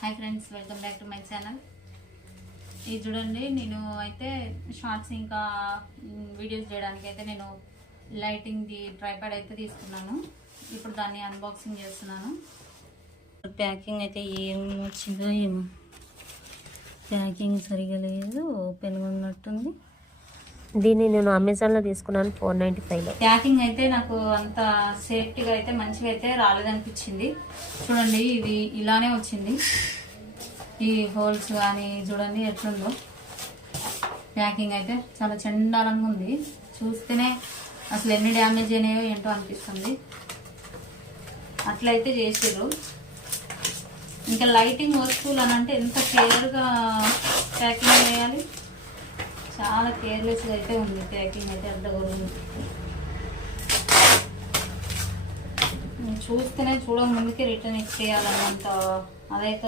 Hi friends, welcome back to my channel. ఇది చూడండి, నేను అయితే షార్ట్స్ ఇంకా వీడియోస్ చేయడానికి అయితే నేను లైటింగ్ది ట్రైపాడ్ అయితే తీసుకున్నాను. ఇప్పుడు దాన్ని అన్బాక్సింగ్ చేస్తున్నాను. ప్యాకింగ్ అయితే ఏం వచ్చిందో ఏమో, ప్యాకింగ్ సరిగా లేదు, ఓపెన్గా ఉన్నట్టుంది. దీన్ని నేను అమెజాన్లో తీసుకున్నాను 495లో. ప్యాకింగ్ అయితే నాకు అంత సేఫ్టీగా అయితే మంచిగా అయితే రాలేదనిపించింది. చూడండి, ఇది ఇలానే వచ్చింది. ఈ హోల్స్ కానీ చూడండి ఎట్లుందో. ప్యాకింగ్ అయితే చాలా చండాలంగా ఉంది. చూస్తేనే అసలు ఎన్ని డ్యామేజ్ అయినాయో ఏంటో అనిపిస్తుంది. అట్లయితే చేసారు. ఇంకా లైటింగ్ వస్తువులు అని అంటే ఎంత కేర్గా ప్యాకింగ్ చేయాలి. చాలా కేర్లెస్గా అయితే ఉంది ప్యాకింగ్ అయితే. అడ్డగొరుగు చూస్తేనే చూడక ముందుకే రిటర్న్ ఇచ్చేయాలన్నంత అదైతే